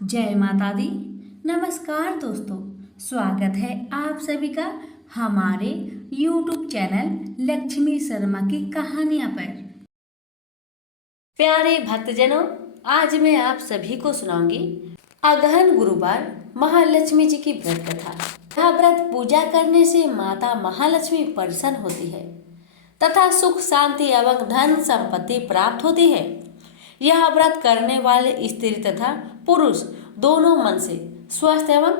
जय माता दी। नमस्कार दोस्तों, स्वागत है आप सभी का हमारे YouTube चैनल लक्ष्मी शर्मा की कहानियां पर। प्यारे भक्तजनों, आज मैं आप सभी को सुनाऊंगी अगहन गुरुवार महालक्ष्मी जी की व्रत कथा। यह व्रत पूजा करने से माता महालक्ष्मी प्रसन्न होती है तथा सुख शांति एवं धन संपत्ति प्राप्त होती है। यह व्रत करने वाले स्त्री तथा पुरुष दोनों मन से स्वस्थ एवं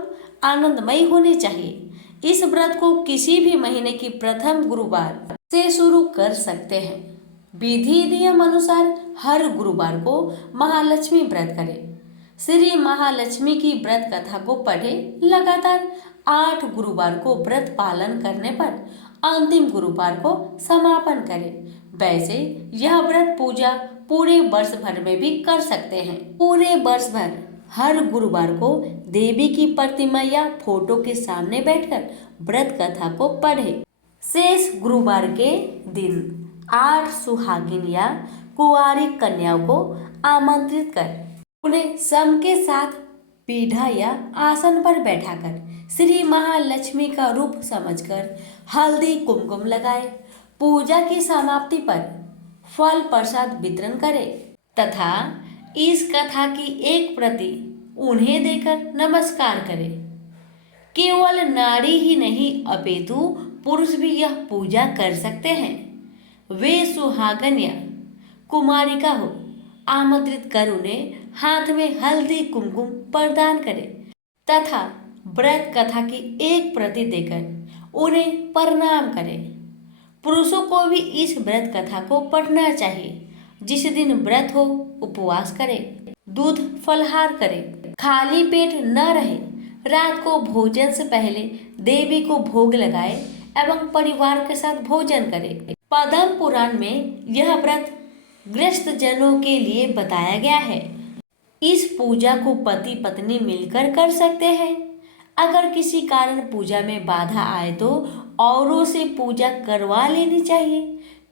आनंदमयी होने चाहिए। इस व्रत को किसी भी महीने की प्रथम गुरुवार से शुरू कर सकते हैं। विधि नियम अनुसार हर गुरुवार को महालक्ष्मी व्रत करें। श्री महालक्ष्मी की व्रत कथा को पढ़े। लगातार 8 गुरुवार को व्रत पालन करने पर अंतिम गुरुवार को समापन करें। वैसे यह व्रत पूजा पूरे वर्ष भर में भी कर सकते हैं। पूरे वर्ष भर हर गुरुवार को देवी की प्रतिमा या फोटो के सामने बैठकर व्रत कथा को पढ़े। शेष गुरुवार के दिन 8 सुहागिन या कुंवारी कन्याओं को आमंत्रित कर उन्हें सम के साथ पीढ़ा या आसन पर बैठाकर श्री महालक्ष्मी का रूप समझकर हल्दी कुमकुम लगाए। पूजा की समाप्ति पर फल प्रसाद वितरण करें तथा इस कथा की एक प्रति उन्हें देकर नमस्कार करें। केवल नारी ही नहीं अपितु पुरुष भी यह पूजा कर सकते हैं। वे सुहागन या कुमारिका हो आमंत्रित कर उन्हें हाथ में हल्दी कुमकुम प्रदान करें तथा व्रत कथा की एक प्रति देकर उन्हें प्रणाम करें। पुरुषों को भी इस व्रत कथा को पढ़ना चाहिए। जिस दिन व्रत हो उपवास करें, दूध फलहार करें, खाली पेट न रहे। रात को भोजन से पहले देवी को भोग लगाए एवं परिवार के साथ भोजन करें। पद्म पुराण में यह व्रत गृहस्थ जनों के लिए बताया गया है। इस पूजा को पति पत्नी मिलकर कर सकते हैं। अगर किसी कारण पूजा में बाधा आए तो औरों से पूजा करवा लेनी चाहिए,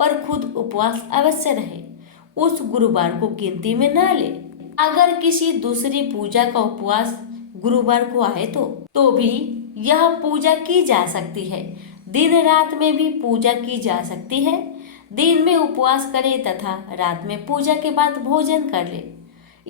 पर खुद उपवास अवश्य रहे। उस गुरुवार को गिनती में न ले। अगर किसी दूसरी पूजा का उपवास गुरुवार को आए तो भी यह पूजा की जा सकती है। दिन रात में भी पूजा की जा सकती है। दिन में उपवास करें तथा रात में पूजा के बाद भोजन कर ले।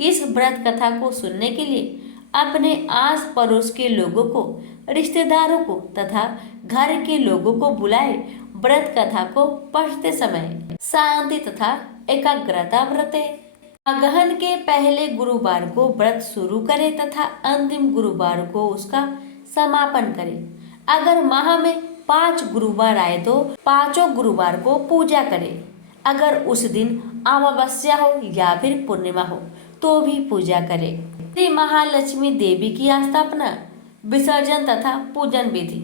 इस व्रत कथा को सुनने के लिए अपने आस पड़ोस के लोगों को, रिश्तेदारों को तथा घर के लोगों को बुलाए। व्रत कथा को पढ़ते समय शांति तथा एकाग्रता बरतें। अगहन के पहले गुरुवार को व्रत शुरू करें तथा अंतिम गुरुवार को उसका समापन करें। अगर माह में 5 गुरुवार आए तो 5 गुरुवार को पूजा करें। अगर उस दिन अमावस्या हो या फिर पूर्णिमा हो तो भी पूजा करें। श्री महालक्ष्मी देवी की स्थापना, विसर्जन तथा पूजन विधि।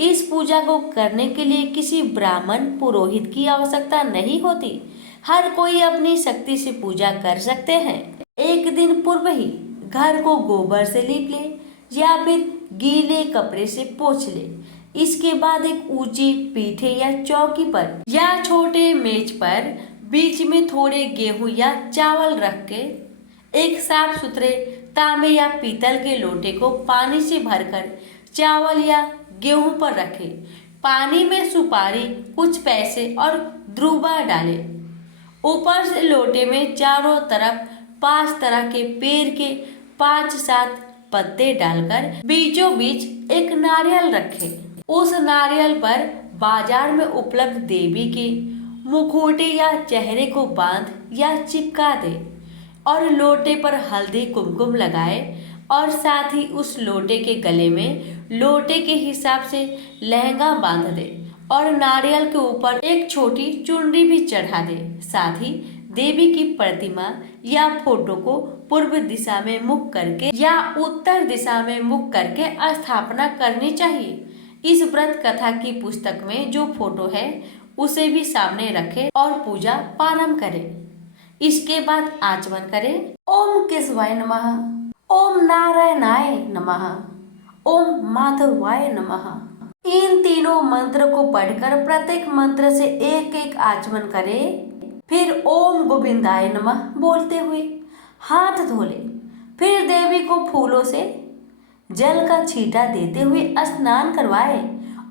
इस पूजा को करने के लिए किसी ब्राह्मण पुरोहित की आवश्यकता नहीं होती। हर कोई अपनी शक्ति से पूजा कर सकते हैं। एक दिन पूर्व ही घर को गोबर से लीप ले या फिर गीले कपड़े से पोंछ ले। इसके बाद एक ऊंची पीठे या चौकी पर या छोटे मेज पर बीच में थोड़े गेहूं या चावल रख के एक साफ सुथरे तांबे या पीतल के लोटे को पानी से भरकर चावल या गेहूं पर रखें। पानी में सुपारी, कुछ पैसे और ध्रुवा डालें। ऊपर से लोटे में चारों तरफ 5 तरह के पेड़ के 5-7 पत्ते डालकर बीचों बीच एक नारियल रखें। उस नारियल पर बाजार में उपलब्ध देवी के मुखौटे या चेहरे को बांध या चिपका दे और लोटे पर हल्दी कुमकुम लगाए और साथ ही उस लोटे के गले में लोटे के हिसाब से लहंगा बांध दे और नारियल के ऊपर एक छोटी चुनरी भी चढ़ा दे। साथ ही देवी की प्रतिमा या फोटो को पूर्व दिशा में मुख करके या उत्तर दिशा में मुख करके स्थापना करनी चाहिए। इस व्रत कथा की पुस्तक में जो फोटो है उसे भी सामने रखें और पूजा प्रारंभ करें। इसके बाद आचमन करें। ओम केशवाय नमः, ओम नारायणाय नमः, ओम माधवाय नमः। इन तीनों मंत्र को पढ़कर प्रत्येक मंत्र से एक एक आचमन करें। फिर ओम गोविंदाय नमः बोलते हुए हाथ धो ले। फिर देवी देवी को फूलों से जल का छींटा देते हुए स्नान करवाए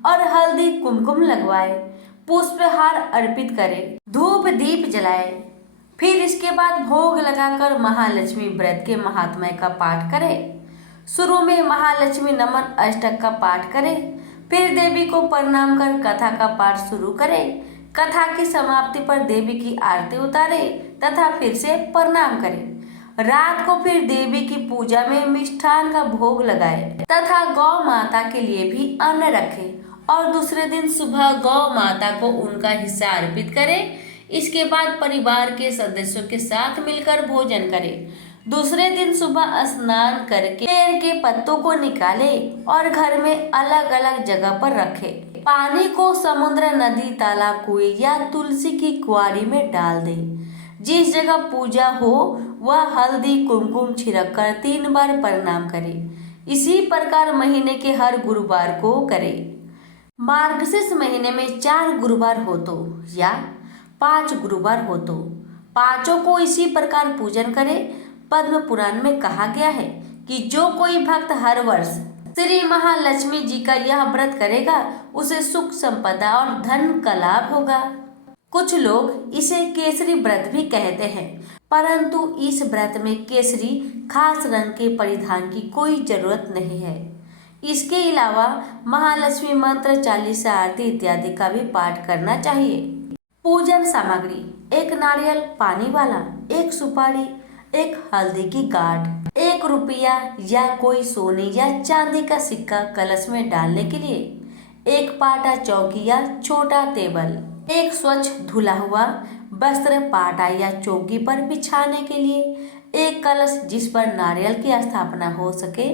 और हल्दी कुमकुम लगवाए, पुष्पहार अर्पित करे, धूप दीप जलाए। फिर इसके बाद भोग लगाकर महालक्ष्मी व्रत के महात्म्य का पाठ करे। शुरू में महालक्ष्मी नमन अष्टक का पाठ करे, फिर देवी को प्रणाम कर कथा का पाठ शुरू करे। कथा की समाप्ति पर देवी की आरती उतारे तथा फिर से प्रणाम करे। रात को फिर देवी की पूजा में मिष्ठान का भोग लगाए तथा गौ माता के लिए भी अन्न रखे और दूसरे दिन सुबह गौ माता को उनका हिस्सा अर्पित करे। इसके बाद परिवार के सदस्यों के साथ मिलकर भोजन करे। दूसरे दिन सुबह स्नान करके पेड़ के पत्तों को निकाले और घर में अलग अलग जगह पर रखे। पानी को समुद्र, नदी, तालाब, कुएं या तुलसी की कुआरी में डाल दे। जिस जगह पूजा हो वह हल्दी कुमकुम छिड़क कर 3 बार प्रणाम करे। इसी प्रकार महीने के हर गुरुवार को करे। मार्गशीर्ष महीने में 4 गुरुवार हो तो या 5 गुरुवार हो तो पांचों को इसी प्रकार पूजन करे। पद्म पुराण में कहा गया है कि जो कोई भक्त हर वर्ष श्री महालक्ष्मी जी का यह व्रत करेगा उसे सुख संपदा और धन का लाभ होगा। कुछ लोग इसे केसरी व्रत भी कहते हैं, परंतु इस व्रत में केसरी खास रंग के परिधान की कोई जरूरत नहीं है। इसके अलावा महालक्ष्मी मंत्र, चालीसा, आरती इत्यादि का भी पाठ करना चाहिए। पूजन सामग्री: 1 नारियल पानी वाला, 1 सुपारी, 1 हल्दी की गांठ, 1 रुपया या कोई सोने या चांदी का सिक्का कलश में डालने के लिए, 1 पाटा चौकी या छोटा टेबल, 1 स्वच्छ धुला हुआ वस्त्र पाटा या चौकी पर बिछाने के लिए, 1 कलश जिस पर नारियल की स्थापना हो सके,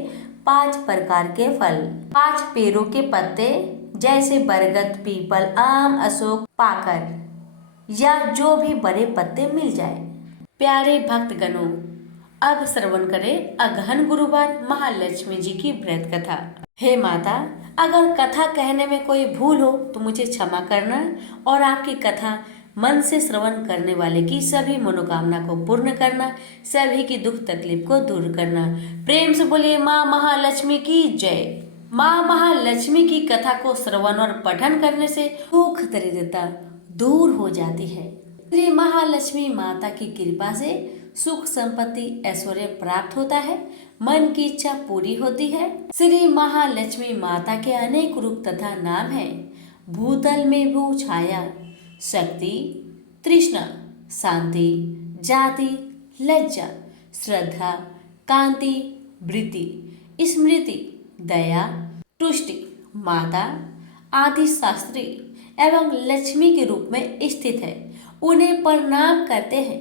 5 प्रकार के फल, 5 पेड़ों के पत्ते जैसे बरगद, पीपल, आम, अशोक, पाकर या जो भी बड़े पत्ते मिल जाए। प्यारे भक्तगणों, अब श्रवण करें अगहन गुरुवार महालक्ष्मी जी की व्रत कथा। हे माता, अगर कथा कहने में कोई भूल हो तो मुझे क्षमा करना और आपकी कथा मन से श्रवण करने वाले की सभी मनोकामना को पूर्ण करना, सभी की दुख तकलीफ को दूर करना। प्रेम से बोलिए माँ महालक्ष्मी की जय। माँ महालक्ष्मी की कथा को श्रवण और पठन करने से दुख दरिद्रता दूर हो जाती है। श्री महालक्ष्मी माता की कृपा से सुख, संपत्ति, ऐश्वर्य प्राप्त होता है, मन की इच्छा पूरी होती है। श्री महालक्ष्मी माता के अनेक रूप तथा नाम हैं। भूतल में भू छाया, शक्ति, तृष्णा, शांति, जाति, लज्जा, श्रद्धा, कांति, वृत्ति, स्मृति, दया, तुष्टि, माता, आदि शास्त्री एवं लक्ष्मी के रूप में स्थित है। उन्हें प्रणाम करते हैं।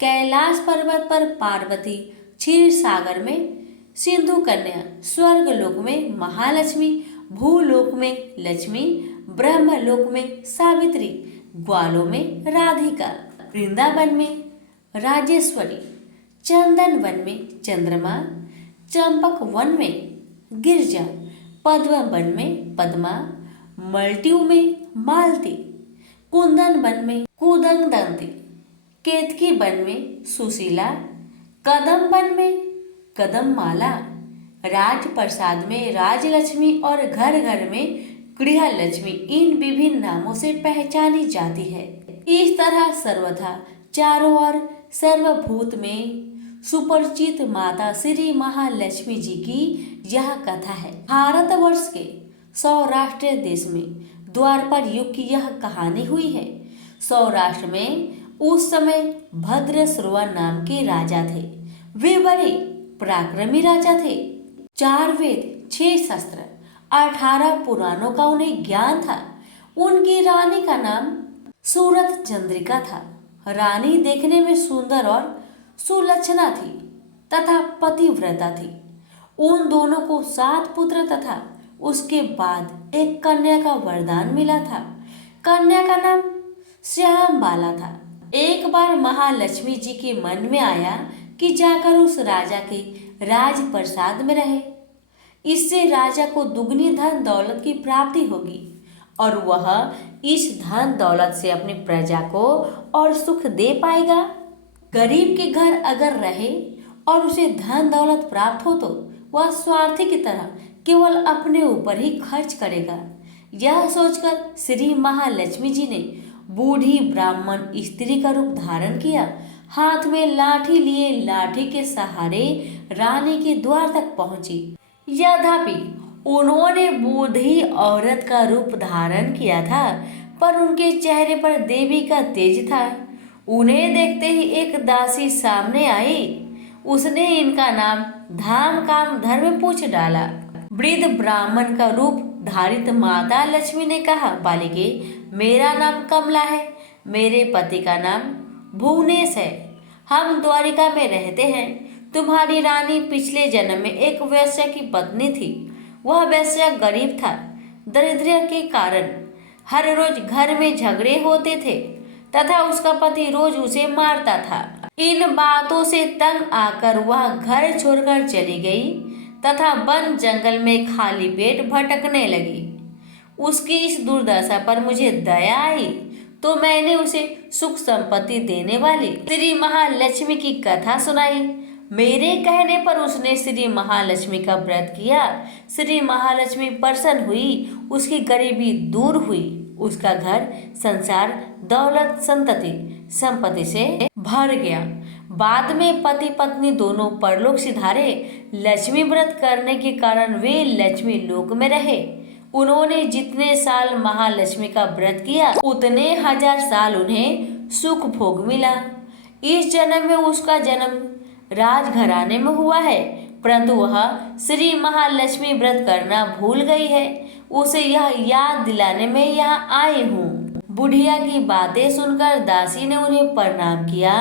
कैलाश पर्वत पर पार्वती, क्षीर सागर में सिंधु कन्या, स्वर्ग लोक में महालक्ष्मी, भूलोक में लक्ष्मी, ब्रह्मलोक में सावित्री, ग्वालों में राधिका, वृंदावन में राजेश्वरी, चंदन वन में चंद्रमा, चंपक वन में गिरजा, पद्म वन में पद्मा, मल्टियू में मालती, कुंदन वन में कुदंदंती, केतकी वन में सुशीला, कदम वन में कदममाला, राजप्रसाद में राजलक्ष्मी और घर घर में गृहलक्ष्मी इन विभिन्न नामों से पहचानी जाती है। इस तरह सर्वथा चारों ओर सर्वभूत में सुपरिचित माता श्री महालक्ष्मी जी की यह कथा है। भारतवर्ष के सौराष्ट्र देश में द्वापर युग की यह कहानी हुई है। सौराष्ट्र में उस समय भद्रश्रवा नाम के राजा थे। वे बड़े पराक्रमी राजा थे। 4 वेद, 6 शस्त्र, 18 पुराणों का उन्हें ज्ञान था। उनकी रानी का नाम सूरत चंद्रिका था। रानी देखने में सुंदर और सुलक्षणा थी तथा पतिव्रता थी। उन दोनों को 7 पुत्र तथा उसके बाद एक कन्या का वरदान मिला था। कन्या का नाम श्यामबाला था। एक बार महालक्ष्मी जी के मन में आया कि जाकर उस राजा के राजप्रसाद में रहे। इससे राजा को दुगनी धन दौलत की प्राप्ति होगी और वह इस धन दौलत से अपनी प्रजा को और सुख दे पाएगा। गरीब के घर अगर रहे और उसे धन दौलत प्राप्त हो तो वह स्वार्थी की तरह केवल अपने ऊपर ही खर्च करेगा। यह सोचकर श्री महालक्ष्मी जी ने बूढ़ी ब्राह्मण स्त्री का रूप धारण किया। हाथ में लाठी लिए लाठी के सहारे रानी के द्वार तक पहुंची। यद्यपि उन्होंने बूढ़ी औरत का रूप धारण किया था, पर उनके चेहरे पर देवी का तेज था। उन्हें देखते ही एक दासी सामने आई। उसने इनका नाम धाम काम धर्म पूछ डाला। वृद्ध ब्राह्मण का रूप धारित माता लक्ष्मी ने कहा, बालिके, मेरा नाम कमला है। मेरे पति का नाम भुवनेश है। हम द्वारिका में रहते हैं। तुम्हारी रानी पिछले जन्म में एक वैश्य की पत्नी थी। वह वैश्य गरीब था। दरिद्र के कारण हर रोज घर में झगड़े होते थे तथा उसका पति रोज उसे मारता था। इन बातों से तंग आकर वह घर छोड़कर चली गई तथा वन जंगल में खाली पेट भटकने लगी। उसकी इस दुर्दशा पर मुझे दया आई तो मैंने उसे सुख संपत्ति देने वाली श्री महालक्ष्मी की कथा सुनाई। मेरे कहने पर उसने श्री महालक्ष्मी का व्रत किया। श्री महालक्ष्मी प्रसन्न हुई, उसकी गरीबी दूर हुई, उसका घर संसार दौलत संपत्ति से भर गया। बाद में पति पत्नी दोनों परलोक सिधारे। लक्ष्मी व्रत करने के कारण वे लक्ष्मी लोक में रहे। उन्होंने जितने साल महालक्ष्मी का व्रत किया उतने 1000 साल उन्हें सुख भोग मिला। इस जन्म में उसका जन्म राजघराने में हुआ है, परंतु वह श्री महालक्ष्मी व्रत करना भूल गई है। उसे यह याद दिलाने में यहाँ आई हूँ। बुढ़िया की बातें सुनकर दासी ने उन्हें प्रणाम किया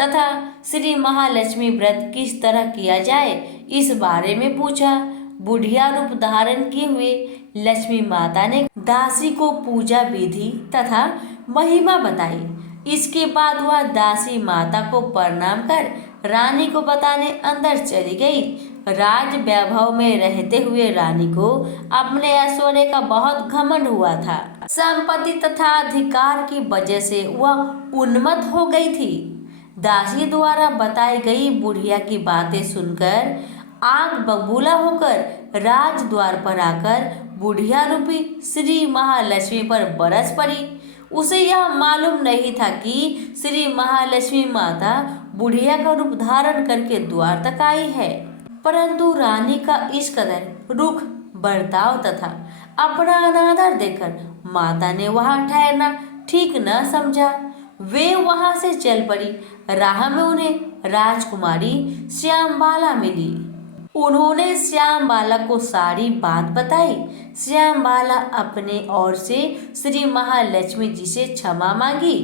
तथा श्री महालक्ष्मी व्रत किस तरह किया जाए इस बारे में पूछा। बुढ़िया रूप धारण किए हुए लक्ष्मी माता ने दासी को पूजा विधि तथा महिमा बताई। इसके बाद वह दासी माता को प्रणाम कर रानी को बताने अंदर चली गई। राज वैभव में रहते हुए रानी को अपने ऐश्वर्य का बहुत घमंड हुआ था। संपत्ति तथा अधिकार की वजह से वह उन्मत्त हो गई थी। दासी द्वारा बताई गई बुढ़िया की बातें सुनकर आग बबूला होकर राज द्वार पर आकर बुढ़िया रूपी श्री महालक्ष्मी पर बरस पड़ी। उसे यह मालूम नहीं था कि श्री महालक्ष्मी माता बुढ़िया का रूप धारण करके द्वार तक आई है, परंतु रानी का इस कदर रुख बर्ताव तथा अपना अनादर देखकर माता ने वहां ठहरना ठीक न समझा। वे वहां से चल पड़ी। राह में उन्हें राजकुमारी श्यामबाला मिली। उन्होंने श्यामबाला को सारी बात बताई। श्यामबाला अपने ओर से श्री महालक्ष्मी जी से क्षमा मांगी।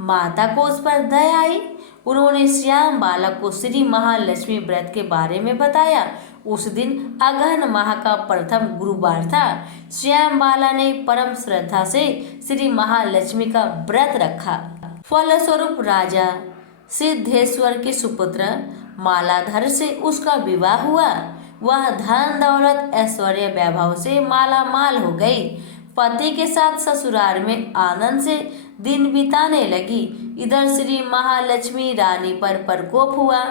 माता को उस पर दया आई। उन्होंने श्यामबाला को श्री महालक्ष्मी व्रत के बारे में बताया। उस दिन अगहन माह का प्रथम गुरुवार था। श्यामबाला ने परम श्रद्धा से श्री महालक्ष्मी का व्रत रखा। फलस्वरूप राजा सिद्धेश्वर के सुपुत्र मालाधर से उसका विवाह हुआ। वह धन दौलत ऐश्वर्य वैभव से माला माल हो गई। पति के साथ ससुराल में आनंद से दिन बिताने लगी। इधर श्री महालक्ष्मी रानी पर प्रकोप हुआ।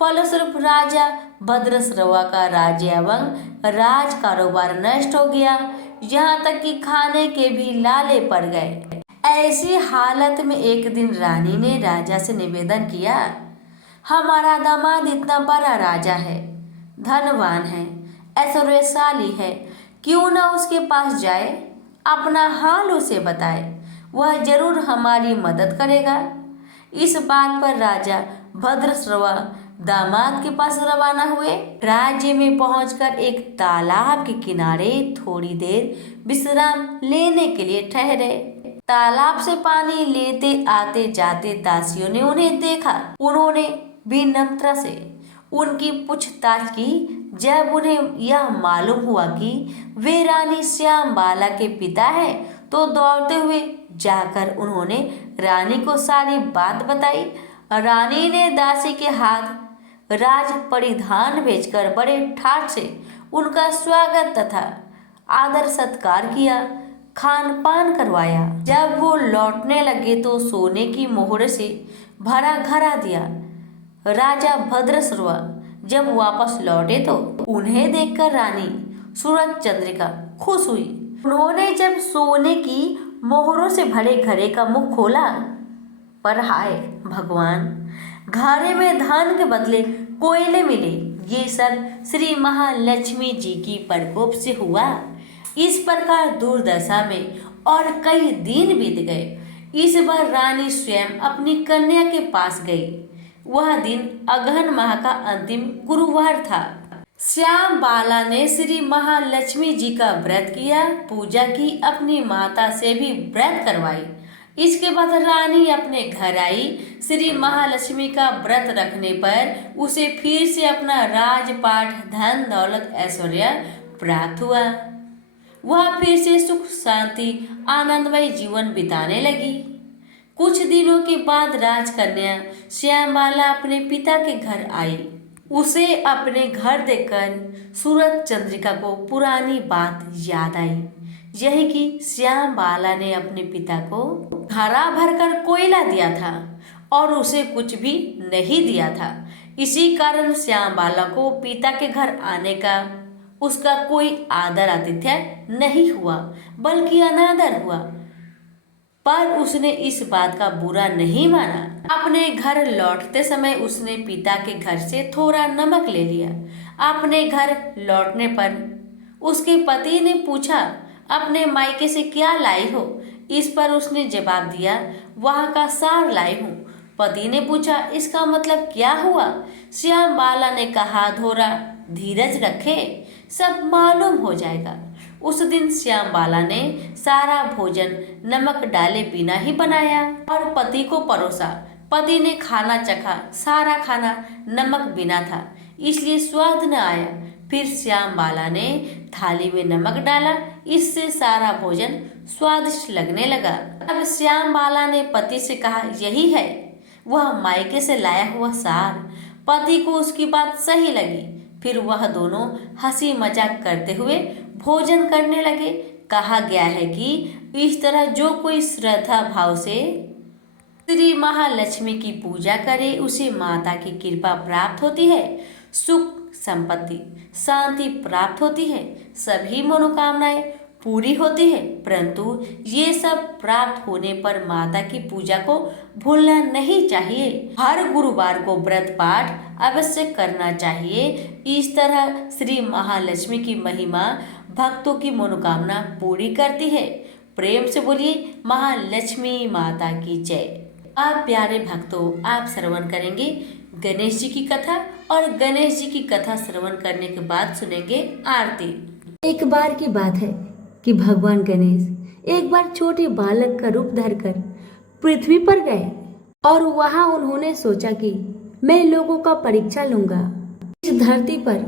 फलस्वरूप राजा भद्रश्रवा का राज्य एवं राज कारोबार नष्ट हो गया। यहाँ तक कि खाने के भी लाले पड़ गए। ऐसी हालत में एक दिन रानी ने राजा से निवेदन किया, हमारा दामाद इतना बड़ा राजा है, धनवान है, ऐश्वर्यशाली है, क्यों ना उसके पास जाए, अपना हाल उसे बताए, वह जरूर हमारी मदद करेगा। इस बात पर राजा भद्रश्रवा दामाद के पास रवाना हुए। राज्य में पहुंचकर एक तालाब के किनारे थोड़ी देर विश्राम लेने के लिए ठहरे। तालाब से पानी लेते आते जाते दासियों ने उन्हें देखा। उन्होंने विनम्रता से उनकी पूछताछ की। जब उन्हें यह मालूम हुआ कि वे रानी श्यामबाला के पिता हैं, तो दौड़ते हुए जाकर उन्होंने रानी को सारी बात बताई। रानी ने दासी के हाथ राज परिधान भेजकर बड़े ठाट से उनका स्वागत तथा आदर सत्कार किया, खान पान करवाया। जब वो लौटने लगे तो सोने की मोहर से भरा घड़ा दिया। राजा भद्रश्रवा जब वापस लौटे तो उन्हें देखकर रानी सूरज चंद्रिका खुश हुई। उन्होंने जब सोने की मोहरों से भरे घड़े का मुख खोला, पर हाय भगवान, घड़े में धान के बदले कोयले मिले। ये सब श्री महालक्ष्मी जी की प्रकोप से हुआ। इस प्रकार दुर्दशा में और कई दिन बीत गए। इस बार रानी स्वयं अपनी कन्या के पास गई। वह दिन अगहन माह का अंतिम गुरुवार था। श्याम बाला ने श्री महालक्ष्मी जी का व्रत किया, पूजा की, अपनी माता से भी व्रत करवाई। इसके बाद रानी अपने घर आई। श्री महालक्ष्मी का व्रत रखने पर उसे फिर से अपना राजपाट, धन दौलत, ऐश्वर्य प्राप्त हुआ। वह फिर से सुख शांति आनंदमय जीवन बिताने लगी। कुछ दिनों के बाद राजकन्या श्यामबाला अपने पिता के घर आई। उसे अपने घर देखकर सूरज चंद्रिका को पुरानी बात याद आई, यही कि श्यामबाला ने अपने पिता को घड़ा भरकर कोयला दिया था और उसे कुछ भी नहीं दिया था। इसी कारण श्यामबाला को पिता के घर आने का उसका कोई आदर आतिथ्य नहीं हुआ, बल्कि अनादर हुआ। पर उसने इस बात का बुरा नहीं माना। अपने घर लौटते समय उसने पिता के घर से थोड़ा नमक ले लिया। अपने घर लौटने पर उसके पति ने पूछा, अपने मायके से क्या लाई हो? इस पर उसने जवाब दिया, वहाँ का सार लाई हूँ। पति ने पूछा, इसका मतलब क्या हुआ? श्यामबाला ने कहा, थोड़ा धीरज रखे, सब मालूम हो जाएगा। उस दिन श्यामबाला ने सारा भोजन नमक डाले बिना ही बनाया और पति को परोसा। पति ने खाना चखा, सारा खाना नमक बिना था, इसलिए स्वाद न आया। फिर श्यामबाला ने थाली में नमक डाला, इससे सारा भोजन स्वादिष्ट लगने लगा। अब श्यामबाला ने पति से कहा, यही है वह मायके से लाया हुआ सार। पति को उसकी बात सही लगी। फिर वह दोनों हंसी मजाक करते हुए भोजन करने लगे। कहा गया है कि इस तरह जो कोई श्रद्धा भाव से श्री महालक्ष्मी की पूजा करे, उसे माता की कृपा प्राप्त होती है, सुख संपत्ति शांति प्राप्त होती है, सभी मनोकामनाएं पूरी होती है। परंतु ये सब प्राप्त होने पर माता की पूजा को भूलना नहीं चाहिए। हर गुरुवार को व्रत पाठ अवश्य करना चाहिए। इस तरह श्री महालक्ष्मी की महिमा भक्तों की मनोकामना पूरी करती है। प्रेम से बोलिए महालक्ष्मी माता की जय। आप प्यारे भक्तों, आप श्रवण करेंगे गणेश जी की कथा और गणेश जी की कथा श्रवण करने के बाद सुनेंगे आरती। एक बार की बात है कि भगवान गणेश एक बार छोटे बालक का रूप धरकर पृथ्वी पर गए और वहां उन्होंने सोचा कि मैं लोगों का परीक्षा लूंगा, इस धरती पर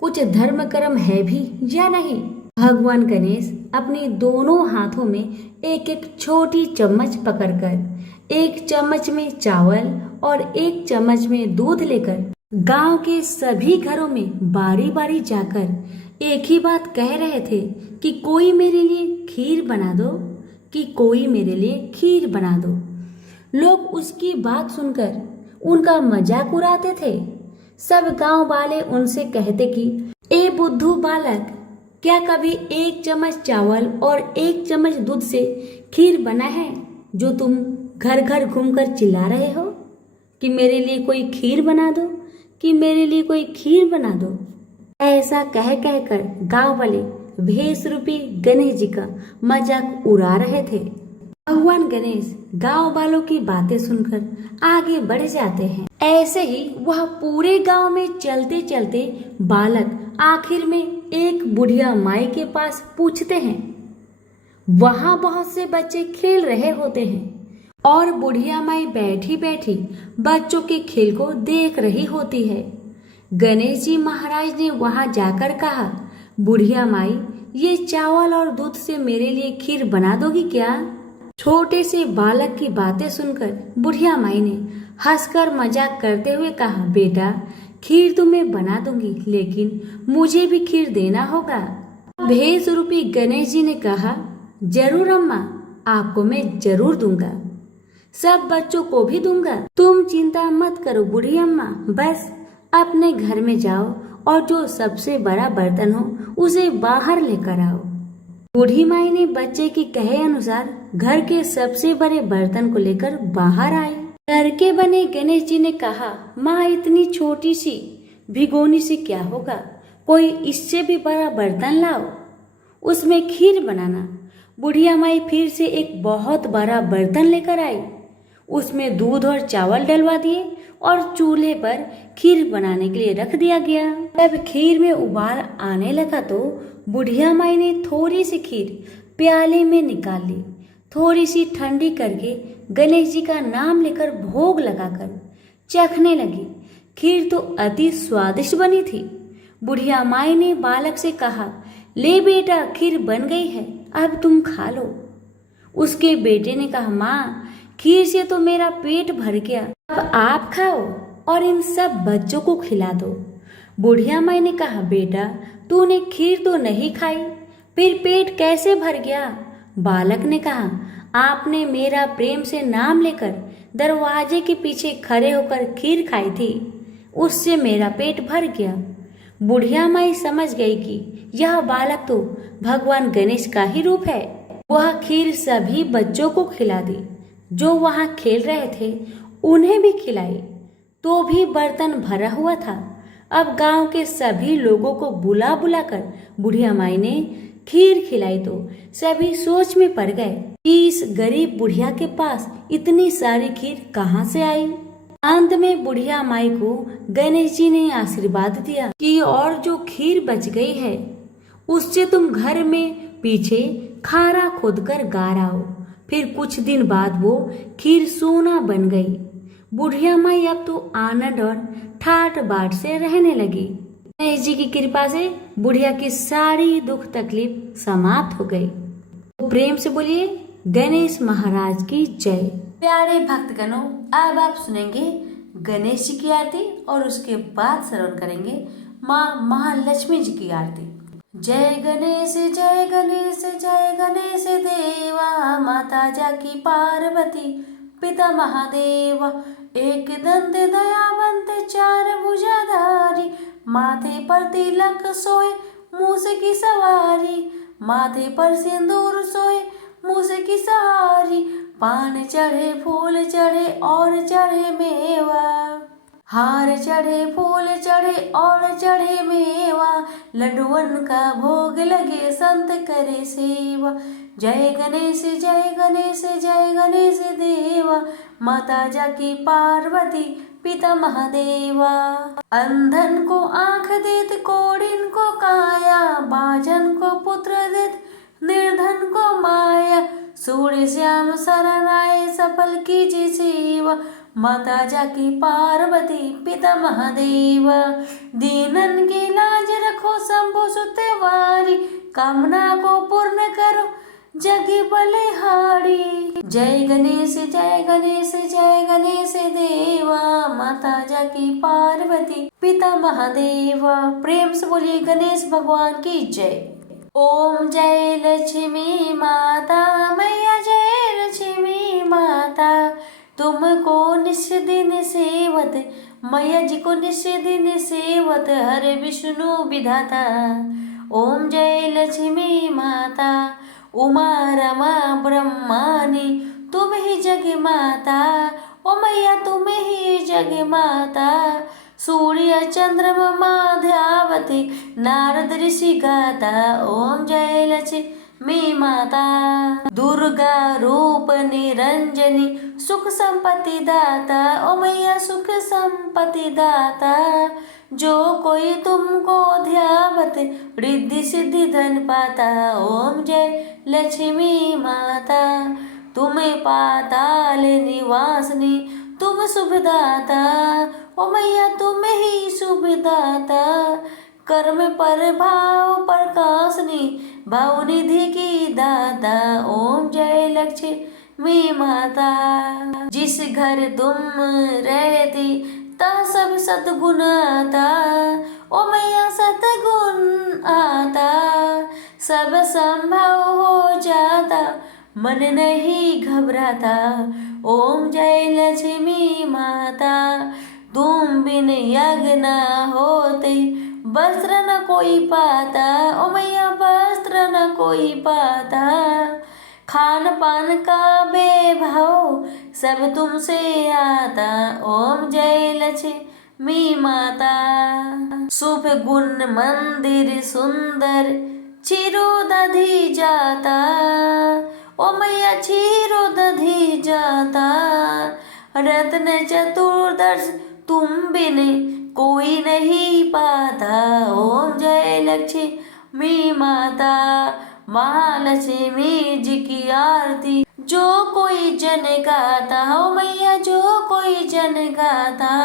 कुछ धर्म कर्म है भी या नहीं। भगवान गणेश अपने दोनों हाथों में एक एक छोटी चम्मच पकड़कर एक चम्मच में चावल और एक चम्मच में दूध लेकर गांव के सभी घरों में बारी बारी जाकर एक ही बात कह रहे थे कि कोई मेरे लिए खीर बना दो, कि कोई मेरे लिए खीर बना दो। लोग उसकी बात सुनकर उनका मजाक उड़ाते थे। सब गांव वाले उनसे कहते कि ए बुद्धू बालक, क्या कभी एक चम्मच चावल और एक चम्मच दूध से खीर बना है जो तुम घर घर घूमकर चिल्ला रहे हो कि मेरे लिए कोई खीर बना दो, कि मेरे लिए कोई खीर बना दो। ऐसा कह कहकर गांव वाले भेष रूपी गणेश जी का मजाक उड़ा रहे थे। भगवान गणेश गांव वालों की बातें सुनकर आगे बढ़ जाते हैं। ऐसे ही वह पूरे गांव में चलते चलते बालक आखिर में एक बुढ़िया माई के पास पूछते हैं। वहां बहुत से बच्चे खेल रहे होते हैं और बुढ़िया माई बैठी बैठी बच्चों के खेल को देख रही होती है। गणेश जी महाराज ने वहां जाकर कहा, बुढ़िया माई, ये चावल और दूध से मेरे लिए खीर बना दोगी क्या? छोटे से बालक की बातें सुनकर बुढ़िया माई ने हंसकर मजाक करते हुए कहा, बेटा, खीर तो मैं बना दूंगी, लेकिन मुझे भी खीर देना होगा। भेष रूपी गणेश जी ने कहा, जरूर अम्मा, आपको मैं जरूर दूंगा। सब बच्चों को भी दूंगा। तुम चिंता मत करो बूढ़ी अम्मा, बस अपने घर में जाओ और जो सबसे बड़ा बर्तन हो उसे बाहर लेकर आओ। बूढ़ी माई ने बच्चे के कहे अनुसार घर के सबसे बड़े बर्तन को लेकर बाहर आई। घर के बने गणेश जी ने कहा, माँ इतनी छोटी सी भिगोनी से क्या होगा, कोई इससे भी बड़ा बर्तन लाओ, उसमें खीर बनाना। बुढ़िया माई फिर से एक बहुत बड़ा बर्तन लेकर आई। उसमें दूध और चावल डलवा दिए और चूल्हे पर खीर बनाने के लिए रख दिया गया। जब खीर में उबाल आने लगा तो बुढ़िया माई ने थोड़ी सी खीर प्याले में निकाल ली। थोड़ी सी ठंडी करके गणेश जी का नाम लेकर भोग लगाकर चखने लगी। खीर तो अति स्वादिष्ट बनी थी। बुढ़िया माई ने बालक से कहा, ले बेटा खीर बन गई है, अब तुम खा लो। उसके बेटे ने कहा, माँ खीर से तो मेरा पेट भर गया, अब आप खाओ और इन सब बच्चों को खिला दो। बुढ़िया माई ने कहा, बेटा तूने खीर तो नहीं खाई, फिर पेट कैसे भर गया? बालक ने कहा, आपने मेरा प्रेम से नाम लेकर दरवाजे के पीछे खड़े होकर खीर खाई थी, उससे मेरा पेट भर गया। बुढ़िया माई समझ गई कि यह बालक तो भगवान गणेश का ही रूप है। वह खीर सभी बच्चों को खिला दी। जो वहां खेल रहे थे उन्हें भी खिलाई, तो भी बर्तन भरा हुआ था। अब गांव के सभी लोगों को बुला बुलाकर बुढ़िया माई ने खीर खिलाई तो सभी सोच में पड़ गए कि इस गरीब बुढ़िया के पास इतनी सारी खीर कहाँ से आई। अंत में बुढ़िया माई को गणेश जी ने आशीर्वाद दिया कि और जो खीर बच गई है उससे तुम घर में पीछे खारा खोदकर गाड़ आओ। फिर कुछ दिन बाद वो खीर सोना बन गई। बुढ़िया माई अब तो आनंद और ठाट बाट से रहने लगी। गणेश जी की कृपा से बुढ़िया की सारी दुख तकलीफ समाप्त हो गई। तो प्रेम से बोलिए गणेश महाराज की जय। प्यारे भक्तगणों, अब आप सुनेंगे गणेश जी की आरती और उसके बाद श्रवण करेंगे माँ महालक्ष्मी जी की आरती। जय गणेश जय गणेश जय गणेश देवा, माता जाकी पार्वती पिता महादेवा, एक दंत दयावंत चार भुजाधारी, माथे पर तिलक सोए मूस की सवारी, माथे पर सिंदूर सोए मूस की सहारी, पान चढ़े फूल चढ़े और चढ़े मेवा, हार चढ़े फूल चढ़े और चढ़े मेवा, लड्डुअन का भोग लगे संत करे सेवा। जय गणेश जय गणेश जय गणेश देवा, माता जाकी पार्वती पिता महादेवा, अंधन को आंख देत कोढ़िन को काया, बाजन को पुत्र देत निर्धन को माया, सूर्य श्याम शरण आए सफल कीजिए सेवा, माता जाकी पार्वती पिता महादेवा, दीनन की लाज रखो शंभु सुतवारी, कामना को पूर्ण करो जगी बलिहारी। जय गणेश जय गणेश जय गणेश देवा, माता जाकी पार्वती पिता महादेवा। प्रेम से बोलिए गणेश भगवान की जय। ओम जय लक्ष्मी माता मैया, जय लक्ष्मी माता, तुमको निस दिन सेवत, मैया जी को निस दिन सेवत, हरे विष्णु विधाता। ओम जय लक्ष्मी माता, उमा रमा ब्रह्मानी, तुम ही जग माता, ओ मैया तुम ही जग माता, सूर्य चंद्रमा ध्यावती, नारद ऋषि गाता। ओम जय लक्ष्मी माता, दुर्गा रूप निरंजनी, सुख संपत्ति दाता, ओ मैया सुख संपत्ति दाता, जो कोई तुमको ध्यावत रिद्धि सिद्धि धन पाता। ओम जय लक्ष्मी माता, तुम्हें पाताल निवासनी, तुम शुभदाता, ओ मैया तुम ही शुभदाता, कर्म पर भाव प्रकाशनी, भाव निधि की दाता। ओम जय लक्ष्मी माता, जिस घर तुम रहती ता सब सद्गुण आता, ओ मैया सद्गुण आता, सब संभव हो जाता, मन नहीं घबराता। ओम जय लक्ष्मी माता, तुम बिन यज्ञ न होते, वस्त्र न कोई पाता। ओ मैया वस्त्र न कोई पाता। खान पान का बेभाव सब तुमसे आता। ओम जय लक्ष्मी माता, शुभ गुण मंदिर सुंदर चिरोदधि जाता। ओ मैया चिरोदधि जाता। रत्न चतुर्दश तुम बिन कोई नहीं पाता। ओम जय लक्ष्मी माता, महालक्ष्मी जी की आरती जो कोई जन गाता। हो मैया जो कोई जन गाता,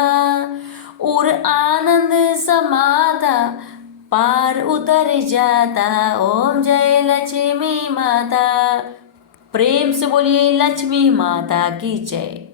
और आनंद समाता पार उतर जाता। ओम जय लक्ष्मी माता। प्रेम से बोलिए लक्ष्मी माता की जय।